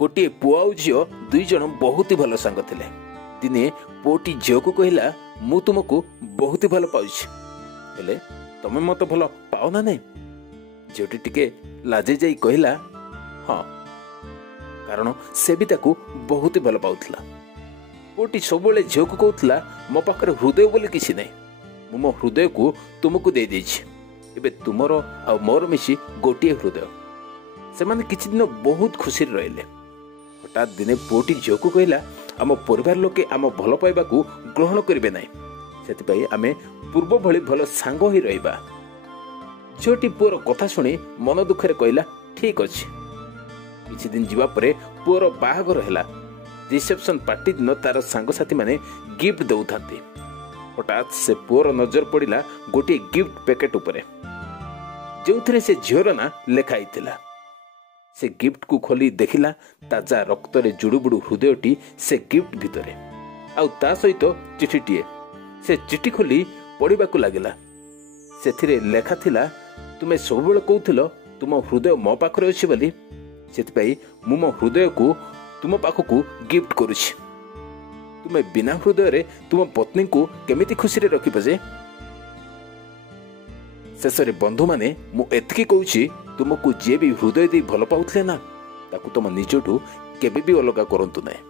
गोटे पुओ आ झील दुई जन बहुत ही भल सांग थिले। दिने पुओटी झील को कहला मु तुमको बहुत ही भल पाउछि, हेले तमे मत भल पाओ ना नहीं। झीलटी टिके लाजे जाई कहला हाँ, कारण से भी ताकू बहुत ही भल पाउथला। पुओटी सबले झील को कहउथला मो पाखरे हृदय बोली किछि नहीं, मु मो हृदय को तुमको दे देछि, एबे तुमरो आ मोर मिसी गोटे हृदय। से माने किछि दिन बहुत खुशी रहिले। हठात दिने पुओटी झील को कहला आम परिवार लोके आम भल पाइबा को ग्रहण करिवे नहीं, सेतिपई आमे पूर्व भली भल सांग ही रहिबा। झीलटी पुओर कथा सुनी मन दुखरे कहला ठीक अछि। किछि दिन जीवा परे पुओर बाहागर हैला। रिसेप्शन पार्टी दिन तार सांग साथी माने गिफ्ट दउथांती। हठात से पुओर नजर पड़िला गोटे गिफ्ट पैकेट उपरे, जोंथरे से झीलर ना लेखा आइतिला। से गिफ्ट को खोली देखिला ताजा रक्तरे जुड़ुबुड़ु हृदयटी से गिफ्ट भितरे, आउ ता सहित चिठीटीए। से चिठी खोली पढ़िबाकू लागिला। सेथिरे लेखा थिला तुमे सबबेले कहूथिलो तुम हृदय मो पाखरे अछि बोली, सेतिपई मु मो हृदय को तुम पाखकू गिफ्ट करूछि। तुमे बिना हृदय रे तुम पत्नी को केमिति खुशी रे रखिबे जे। शेषरे बंधु माने मु एतकी कहूछि तुमको जे भी हृदय दे भल पाउथले ना ताकू तुम निजटू केबे भी अलगा करंतु नहीं।